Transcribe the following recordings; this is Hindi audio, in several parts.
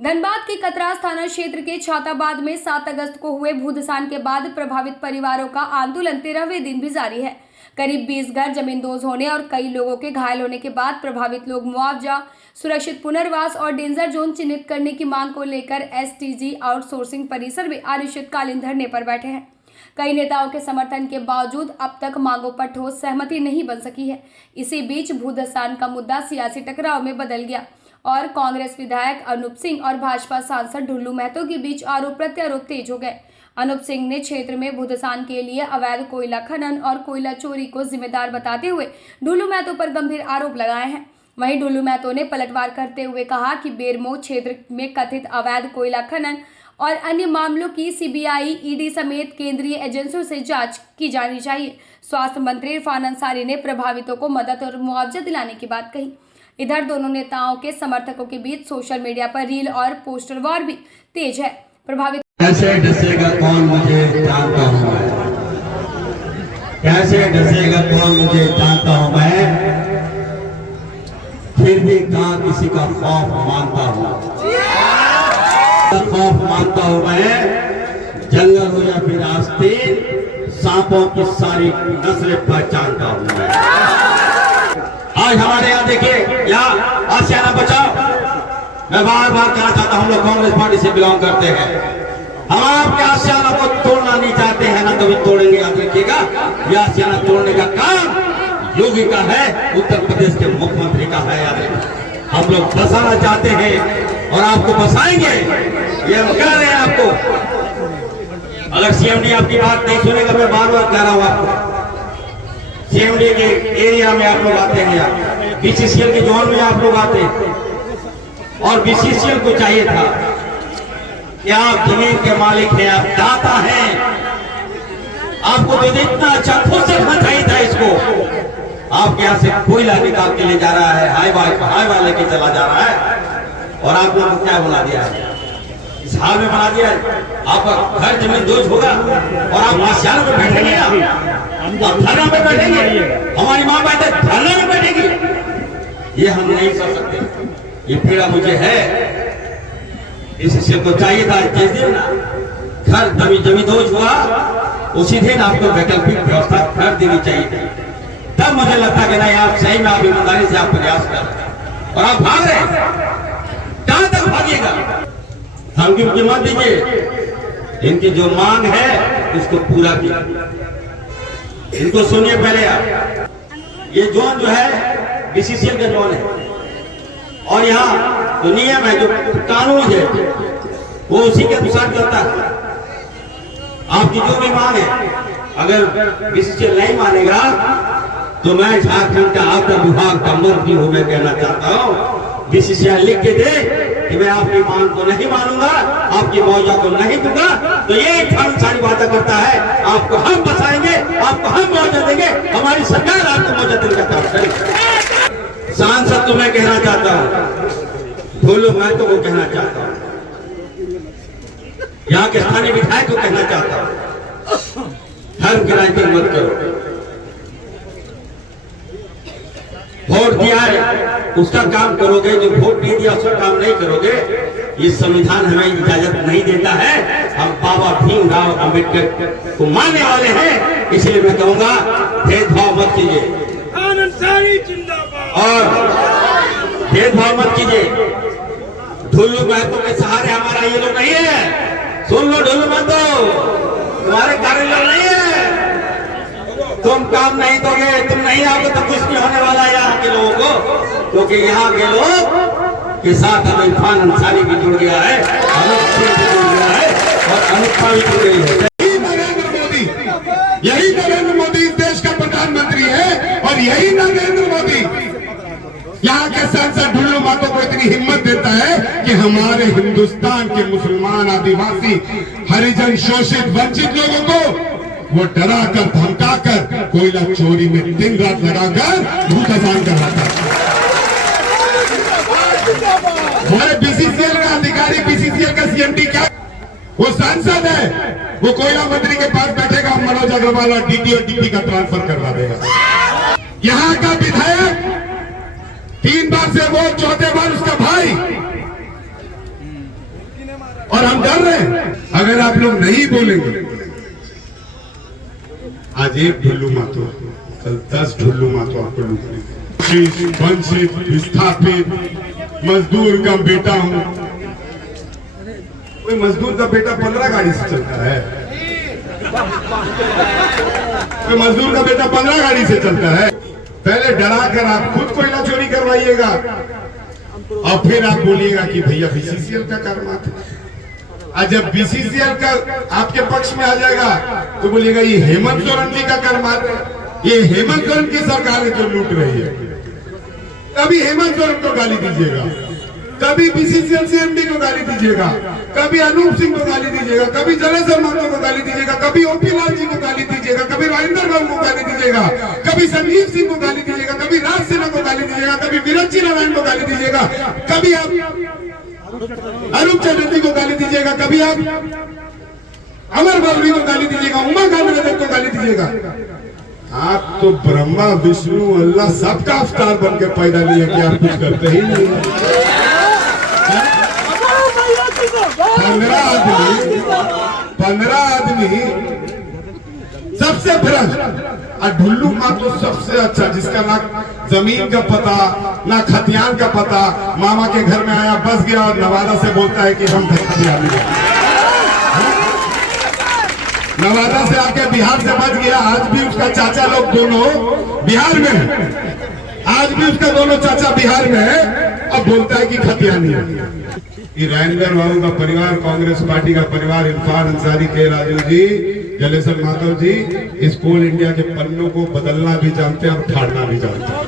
धनबाद के कतरास थाना क्षेत्र के छाताबाद में 7 अगस्त को हुए भूधसान के बाद प्रभावित परिवारों का आंदोलन 13वें दिन भी जारी है। करीब 20 घर जमींदोज होने और कई लोगों के घायल होने के बाद प्रभावित लोग मुआवजा, सुरक्षित पुनर्वास और डेंजर जोन चिन्हित करने की मांग को लेकर एसटीजी आउटसोर्सिंग परिसर में अनिश्चितकालीन धरने पर बैठे हैं। कई नेताओं के समर्थन के बावजूद अब तक मांगों पर ठोस सहमति नहीं बन सकी है। इसी बीच भूधसान का मुद्दा सियासी टकराव में बदल गया और कांग्रेस विधायक अनूप सिंह और भाजपा सांसद ढुल्लू महतो के बीच आरोप प्रत्यारोप तेज हो गए। अनूप सिंह ने क्षेत्र में भूधसान के लिए अवैध कोयला खनन और कोयला चोरी को जिम्मेदार बताते हुए ढुल्लू महतो पर गंभीर आरोप लगाए हैं। वहीं ढुल्लू महतो ने पलटवार करते हुए कहा कि बेरमो क्षेत्र में कथित अवैध कोयला खनन और अन्य मामलों की सीबीआई, ईडी समेत केंद्रीय एजेंसियों से जांच की जानी चाहिए। स्वास्थ्य मंत्री इरफान अंसारी ने प्रभावितों को मदद और मुआवजा दिलाने की बात कही। इधर दोनों नेताओं के समर्थकों के बीच सोशल मीडिया पर रील और पोस्टर वॉर भी तेज है। प्रभावित कैसे डसेगा कौन मुझे जानता हूँ मैं, कैसे डसेगा कौन मुझे जानता हूँ मैं, फिर भी कहाँ किसी का खौफ मानता हूँ, खौफ मानता हूँ मैं। जंगल हो या फिर आस्तीन, सांपों की सारी नस्लें पहचानता हूँ मैं। आज हमारे यहाँ देखिए, यहाँ आशियाना बचाओ, मैं बार बार कहना चाहता हूँ, हम लोग कांग्रेस पार्टी से बिलोंग करते हैं। हम आपके आशियाना को तोड़ना नहीं चाहते हैं, ना कभी तोड़ेंगे। याद रखिएगा, यह आशियाना तोड़ने का काम योगी का है, उत्तर प्रदेश के मुख्यमंत्री का है। याद रखिए, हम लोग बसाना चाहते हैं और आपको बसाएंगे, ये हम कह रहे हैं आपको। अगर सीएमडी आपकी बात नहीं सुनेगा, मैं बार बार कह रहा हूँ आपको, सीएमडी के एरिया में आप लोग आते हैं, बीसीसीएल के जोन में आप लोग आते हैं, और बीसीसीएल को चाहिए था कि आप जमीन के मालिक हैं, आप दाता हैं, आपको तो इतना अच्छा खुद से रखना चाहिए था। इसको आपके यहाँ से कोयला निकाल के ले जा रहा है, हाईवा लेके चला जा रहा है, और आप लोगों को क्या बना दिया है, इस हाल में बना दिया है। आपका घर जमीन दोज होगा और आप आशियाना में बैठेंगे ना, आप धरना में बैठेंगे, हमारी माँ बहने धरना में बैठेगी। ये हम नहीं कर सकते, ये पीड़ा मुझे है। इससे तो चाहिए था जिस दिन घर जमींदोज हुआ उसी दिन आपको वैकल्पिक व्यवस्था कर देनी चाहिए थी। तब मुझे लगता कि नहीं, आप सही में आप ईमानदारी से आप प्रयास कर रहे हैं और आप भाग रहे हैं। कहां तक भागिएगा? हमकी मुझे मत दीजिए, इनकी जो मांग है उसको पूरा किया, इनको सुनिए पहले आप। ये जोन जो है बीसीसीएल का जोन है, और यहाँ जो नियम है, जो कानून है, वो उसी के अनुसार चलता है। आपकी जो भी मांग है, अगर बीसीसीएल नहीं मानेगा तो मैं झारखंड का आपदा विभाग का मंत्री हूं, मैं कहना चाहता हूं, बीसीसीएल लिख के दे कि मैं आपकी मांग को नहीं मानूंगा, आपकी मुआवजा को नहीं दूंगा, तो ये सारी बातें करता है। आपको हम बचाएंगे, आपको हम मुआवजा देंगे, हमारी सरकार आपको मुआवजा देने का काम करेगी। सांसद को मैं कहना चाहता हूं, ढुल्लू महतो को कहना चाहता हूं, यहाँ के स्थानीय विधायक को कहना चाहता हूं, धर्म की राजनीति मत करो। वोट दिया है उसका काम करोगे, जो वोट नहीं दिया उसका काम नहीं करोगे, ये संविधान हमें इजाजत नहीं देता है। हम बाबा भीमराव अंबेडकर को मानने वाले हैं, इसलिए मैं कहूंगा भेदभाव मत कीजिए और भेदभाव मत कीजिए। ढुल्लू महतो के सहारे हमारा ये लोग नहीं है। सुन लो ढुल्लू महतो, तुम्हारे कार्यालय नहीं है, तुम काम नहीं दोगे, तुम नहीं आओगे तो कुछ नहीं होने वाला है यहाँ के लोगों को, क्योंकि यहाँ के लोग के साथ हमें इरफान अंसारी भी जुड़ गया है, अनूप सिंह भी जुड़ गया है और अनुपमा भी जुड़ गई है। यही नरेंद्र मोदी इस देश का प्रधानमंत्री है, और यही नरेंद्र मोदी यहाँ के सांसद ढुल्लू महतो को इतनी हिम्मत देता है कि हमारे हिंदुस्तान के मुसलमान, आदिवासी, हरिजन, शोषित, वंचित लोगों को वो डरा कर, धमका कर, कोयला चोरी में दिन रात लगाकर भूधसान कराता है। हमारे बीसीसीएल का अधिकारी, बीसीसीएल का सीएमडी क्या, वो सांसद है, वो कोयला मंत्री के पास बैठेगा, मनोज अग्रवाल और डीटी और डीपी का ट्रांसफर करवा देगा। यहाँ का विधायक 3 बार से वोट, चौथे बार उसका भाई और हम डर रहे हैं। अगर आप लोग नहीं बोलेंगे, आज एक ढुल्लू मातो, कल 10 ढुल्लू मातो आपको लूटेंगे। वंचित, विस्थापित, मजदूर का बेटा हूं। कोई मजदूर का बेटा 15 गाड़ी से चलता है? कोई मजदूर का बेटा 15 गाड़ी से चलता है? पहले डरा कर आप खुद कोयला चोरी करवाइएगा और फिर आप बोलिएगा कि भैया बीसीसीएल का कर्मा था। आज जब बीसीसीएल का आपके पक्ष में आ जाएगा तो बोलिएगा ये हेमंत सोरेन जी का कर्मा था, ये हेमंत सोरेन की सरकार है जो लूट रही है। कभी हेमंत सोरेन को गाली दीजिएगा, कभी बीसीसीएल से एमडी को गाली दीजिएगा, कभी अनूप सिंह को गाली दीजिएगा, कभी जलेसर महतो को गाली दीजिएगा, कभी ओपी लाल जी को गाली दीजिएगा, कभी राजेंद्र बाबू को गाली दीजिएगा, कभी संजीव सिंह को गाली दीजिएगा, कभी राज सिन्हा को गाली दीजिएगा, कभी विरंची नारायण को गाली दीजिएगा, कभी आप अनूप चैटर्जी को गाली दीजिएगा, कभी आप अमर बलवी को गाली दीजिएगा, उमा गांधी को गाली दीजिएगा। आप तो ब्रह्मा विष्णु अल्लाह सबका अवतार बन के पैदा नहीं है कि आप कुछ करते ही नहीं। 15 आदमी सबसे भ्रष्ट और ढुल्लू मातो सबसे अच्छा, जिसका ना जमीन का पता ना खतियान का पता, मामा के घर में आया बस गया और नवादा से बोलता है कि हम खतियान में। नवादा से आके बिहार से बच गया, आज भी उसका चाचा लोग दोनों बिहार में है, आज भी उसका दोनों चाचा बिहार में है, अब बोलता है कि खतियानी है। ये राजेंद्र बाबू का परिवार, कांग्रेस पार्टी का परिवार, इरफान अंसारी, के राजू जी, जलेसर माधव जी, इस कोल इंडिया के पन्नों को बदलना भी जानते हैं और फाड़ना भी जानते हैं।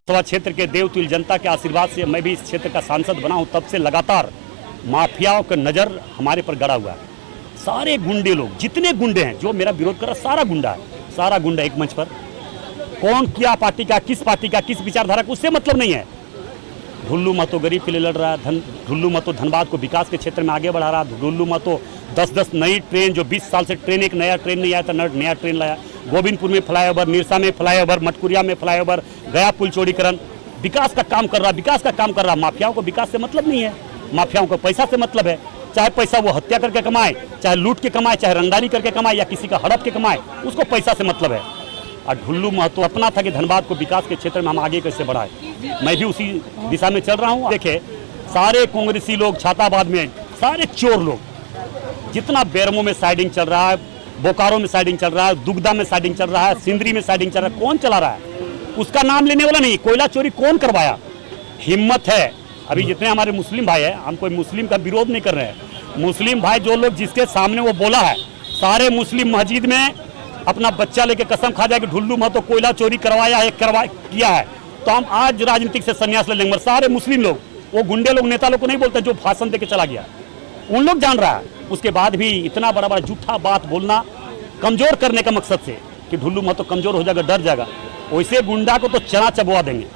लोकसभा क्षेत्र के देवतुल्य जनता के आशीर्वाद से मैं भी इस क्षेत्र का सांसद बना हूं, तब से लगातार माफियाओं का नजर हमारे पर गड़ा हुआ है। सारे गुंडे लोग, जितने गुंडे हैं जो मेरा विरोध कर रहा, सारा गुंडा है, सारा गुंडा एक मंच पर। कौन क्या पार्टी का, किस विचारधारा का, उससे मतलब नहीं है। ढुल्लू मातो गरीब के लिए लड़ रहा है, ढुल्लू मातो धनबाद को विकास के क्षेत्र में आगे बढ़ा रहा है, ढुल्लू मातो 10-10 नई ट्रेन, जो 20 साल से ट्रेन, एक नया ट्रेन नहीं आया था, नया ट्रेन लाया। गोविंदपुर में फ्लाईओवर, निरसा में फ्लाईओवर, मटकुरिया में फ्लाईओवर, गया पुल चौड़ीकरण, विकास का काम कर रहा। माफियाओं को विकास से मतलब नहीं है, माफियाओं को पैसा से मतलब है। चाहे पैसा वो हत्या करके कमाए, चाहे लूट के कमाए, चाहे रंगदारी करके कमाए, या किसी का हड़प के कमाए, उसको पैसा से मतलब है। और ढुल्लू महतो अपना था कि धनबाद को विकास के क्षेत्र में हम आगे कैसे बढ़ाए। मैं भी उसी दिशा में चल रहा हूँ। देखिए, सारे कांग्रेसी लोग छाताबाद में, सारे चोर लोग, जितना बेरमो में साइडिंग चल रहा है, बोकारो में साइडिंग चल रहा है, दुगदा में साइडिंग चल रहा है, सिंदरी में साइडिंग चल रहा है, कौन चला रहा है? उसका नाम लेने वाला नहीं। कोयला चोरी कौन करवाया? हिम्मत है। अभी जितने हमारे मुस्लिम भाई हैं, हम कोई मुस्लिम का विरोध नहीं कर रहे हैं, मुस्लिम भाई जो लोग जिसके सामने वो बोला है, सारे मुस्लिम मस्जिद में अपना बच्चा लेके कसम खा जाए कि ढुल्लू महतो कोयला चोरी करवाया है, किया है, तो हम आज राजनीतिक से संन्यास ले लेंगे। सारे मुस्लिम लोग, वो गुंडे लोग, नेता लोग को नहीं बोलते जो भाषण देके चला गया, उन लोग जान रहा है। उसके बाद भी इतना बड़ा बड़ा झूठा बात बोलना, कमजोर करने का मकसद से कि ढुल्लू महतो कमजोर हो जाएगा, डर जाएगा। वैसे गुंडा को तो चना चबवा देंगे,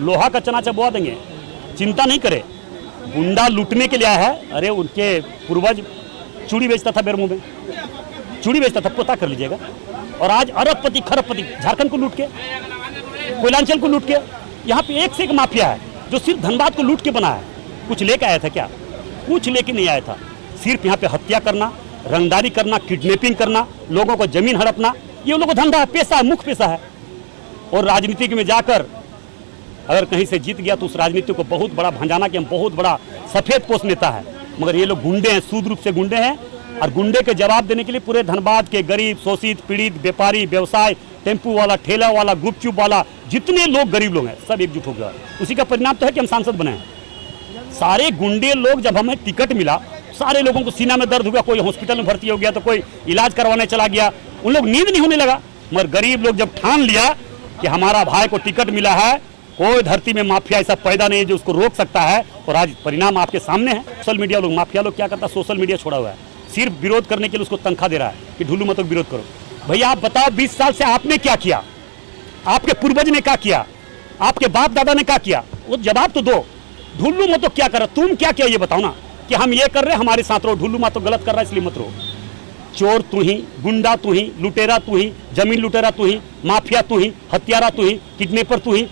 लोहा का चना चबवा देंगे, चिंता नहीं करे। गुंडा लूटने के लिए आया है। अरे उनके पूर्वज चूड़ी बेचता था, बेरमो में चूड़ी बेचता था, पता कर लीजिएगा। और आज अरबपति खरबपति, झारखंड को लूट के, कोयलांचल को लूट के, यहाँ पे एक से एक माफिया है जो सिर्फ धनबाद को लूट के बना है। कुछ लेके आया था क्या? कुछ लेके नहीं आया था। सिर्फ यहाँ पे हत्या करना, रंगदारी करना, किडनैपिंग करना, लोगों को जमीन हड़पना, ये उन लोगों को धंधा है, पेशा है, मुख्य पेशा है। और राजनीति में जाकर अगर कहीं से जीत गया तो उस राजनीति को बहुत बड़ा भंजाना कि हम बहुत बड़ा सफेद पोष नेता है। मगर ये लोग गुंडे हैं, सूद रूप से गुंडे हैं। और गुंडे के जवाब देने के लिए पूरे धनबाद के गरीब, शोषित, पीड़ित, व्यापारी, व्यवसाय, टेम्पू वाला, ठेला वाला, गुपचुप वाला, जितने लोग गरीब लोग हैं, सब एकजुट हो गया। उसी का परिणाम तो है कि हम सांसद बने हैं। सारे गुंडे लोग, जब हमें टिकट मिला, सारे लोगों को सीना में दर्द हुआ, कोई हॉस्पिटल में भर्ती हो गया तो कोई इलाज करवाने चला गया, उन लोग नींद नहीं होने लगा। मगर गरीब लोग जब ठान लिया कि हमारा भाई को टिकट मिला है, कोई धरती में माफिया ऐसा पैदा नहीं है जो उसको रोक सकता है, और आज परिणाम आपके सामने है। सोशल मीडिया लोग, माफिया लोग क्या करता है, सोशल मीडिया छोड़ा हुआ है, सिर्फ विरोध करने के लिए उसको तनख्वाह दे रहा है कि ढुल्लू महतो का विरोध करो। भैया आप बताओ, 20 साल से आपने क्या किया, आपके पूर्वज ने क्या किया, आपके बाप दादा ने क्या किया, वो जवाब तो दो। ढुल्लू महतो क्या कर रहा, तुम क्या किया ये बताओ ना, कि हम ये कर रहे हैं हमारे साथ रहो, ढुल्लू महतो गलत कर रहा है इसलिए मत रहो। चोर तू ही, गुंडा तू ही, लुटेरा तू ही, जमीन लुटेरा तू ही, माफिया तू ही, हत्यारा तू ही, किडनैपर तू ही।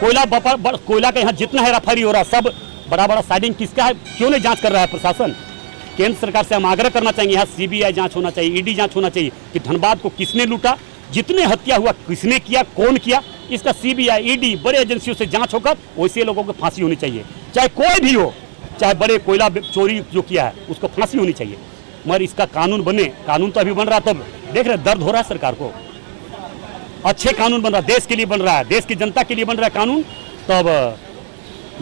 कोयला का यहाँ जितना है रफारी हो रहा, सब बड़ा बड़ा साइडिंग किसका है, क्यों नहीं जांच कर रहा है प्रशासन? केंद्र सरकार से हम आग्रह करना चाहिए, यहाँ सीबीआई जांच होना चाहिए, ईडी जांच होना चाहिए कि धनबाद को किसने लूटा, जितने हत्या हुआ किसने किया, कौन किया, इसका सीबीआई ईडी बड़े एजेंसियों से जांच होकर वैसे लोगों को फांसी होनी चाहिए, चाहे कोई भी हो, चाहे बड़े कोयला चोरी जो किया है उसको फांसी होनी चाहिए। मगर इसका कानून बने, कानून तो अभी बन रहा, तब देख रहे दर्द हो रहा है सरकार को। अच्छे कानून बन रहा है, देश के लिए बन रहा है, देश की जनता के लिए बन रहा है कानून, तब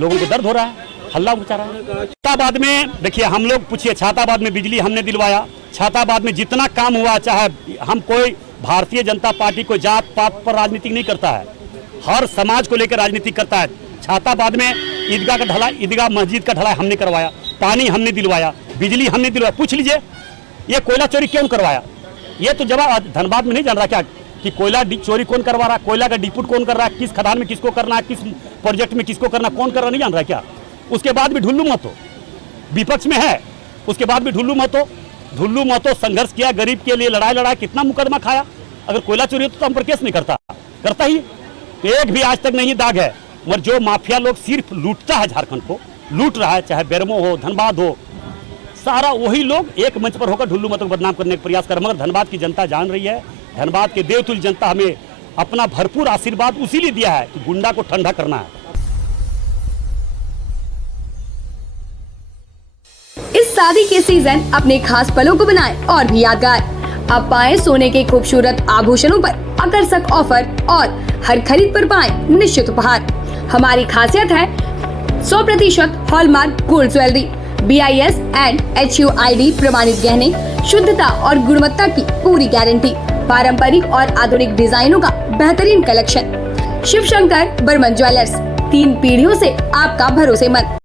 लोगों को दर्द हो रहा है, हल्ला मचा रहा है। छाताबाद में देखिए, हम लोग पूछिए, छाताबाद में बिजली हमने दिलवाया, छाताबाद में जितना काम हुआ, चाहे हम कोई भारतीय जनता पार्टी को जात पात पर राजनीति नहीं करता है, हर समाज को लेकर राजनीति करता है। छाताबाद में ईदगाह का ढलाई, ईदगाह मस्जिद का ढलाई हमने करवाया, पानी हमने दिलवाया, बिजली हमने दिलवाया। पूछ लीजिए ये कोयला चोरी क्यों करवाया, ये तो जवाब धनबाद में नहीं जान रहा क्या कि कोयला चोरी कौन करवा रहा, कोयला का डिपुट कौन कर रहा है, किस खदान में किसको करना है, किस प्रोजेक्ट में किसको करना, कौन कर रहा नहीं जान रहा क्या? उसके बाद भी ढुल्लू महतो विपक्ष में है, उसके बाद भी ढुल्लू महतो संघर्ष किया, गरीब के लिए लड़ाई लड़ाया, कितना मुकदमा खाया। अगर कोयला चोरी होता तो हम पर केस नहीं करता ही, एक भी आज तक नहीं दाग है। मगर जो माफिया लोग सिर्फ लूटता है, झारखंड को लूट रहा है, चाहे बेरमो हो, धनबाद हो, सारा वही लोग एक मंच पर होकर ढुल्लू महतो को बदनाम करने का प्रयास कर। मगर धनबाद की जनता जान रही है, धनबाद के देवतुल्य जनता हमें अपना भरपूर आशीर्वाद उसीलिए दिया है कि गुंडा को ठंडा करना है। इस शादी के सीजन अपने खास पलों को बनाएं और भी यादगार। अब पाएं सोने के खूबसूरत आभूषणों पर आकर्षक ऑफर और हर खरीद पर पाएं निश्चित उपहार। हमारी खासियत है 100% hallmark gold jewellery, BIS and HUID प्रमाणित गहने, शुद्धता और गुणवत्ता की पूरी गारंटी, पारंपरिक और आधुनिक डिजाइनों का बेहतरीन कलेक्शन। शिव शंकर बर्मन ज्वेलर्स, 3 पीढ़ियों से आपका भरोसेमंद।